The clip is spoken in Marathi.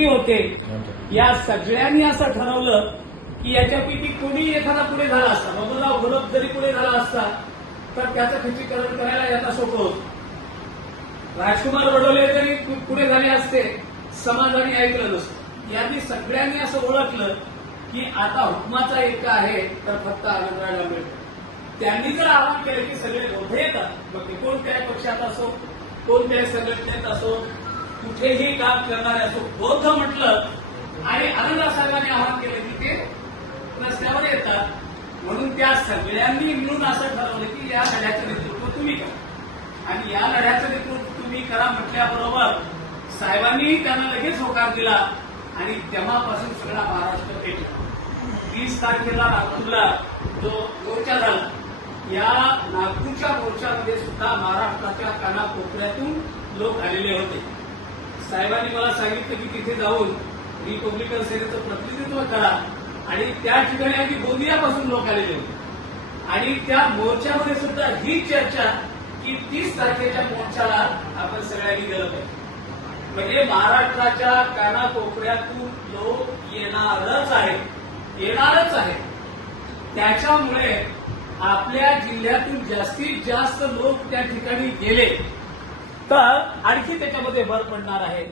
मंत्री होते, या सगळ्यांनी असं ठरवलं की याच्यापैकी कोणी एखादा पुढे झाला असता, बाबूराव घोलप जरी पुढे झाला असता तर त्याचं खच्चीकरण करायला यांना सोपं होतं. राजकुमार बडोले जरी पुढे झाले असते, समाजाने ऐकलं नसतं. यांनी सगळ्यांनी असं ओळखलं की आता हुकमाचा एक आहे तर फक्त आनंदरायला मिळतो. त्यांनी जर आवाहन केलं की सगळे मोठे येतात, मग ते कोणत्याही पक्षात असो, कोणत्याही संघटनेत असो, कुठेही काम करणारे असो, बौद्ध म्हटलं आणि आनंदराव साहेबांनी आवाहन केलं की ते रस्त्यावर येतात. म्हणून त्या सगळ्यांनी मिळून असं ठरवलं की या लढ्याचं नेतृत्व तुम्ही करा. आणि या लढ्याचं नेतृत्व तुम्ही करा म्हटल्याबरोबर साहेबांनी त्यांना लगेच होकार दिला आणि तेव्हापासून सगळा महाराष्ट्र पेटला. 30 तारखेला नागपूरला जो मोर्चा झाला, या नागपूरच्या मोर्चामध्ये सुद्धा महाराष्ट्राच्या कानाकोपऱ्यातून लोक आलेले होते. साहेबांनी मला सांगितलं की तिथे जाऊन रिपब्लिकन सेनेचं प्रतिनिधित्व करा आणि त्या ठिकाणी अगदी गोंदियापासून लोक आलेले होते. आणि त्या मोर्चामध्ये सुद्धा ही चर्चा की 30 तारखेच्या मोर्चाला आपण सगळ्यांनी गेलं पाहिजे. म्हणजे महाराष्ट्राच्या कानाकोपऱ्यातून लोक येणारच आहे. त्याच्यामुळे आपल्या जिल्ह्यातून जास्तीत जास्त लोक त्या ठिकाणी गेले तर आणखी त्याच्यामध्ये भर पडणार आहे.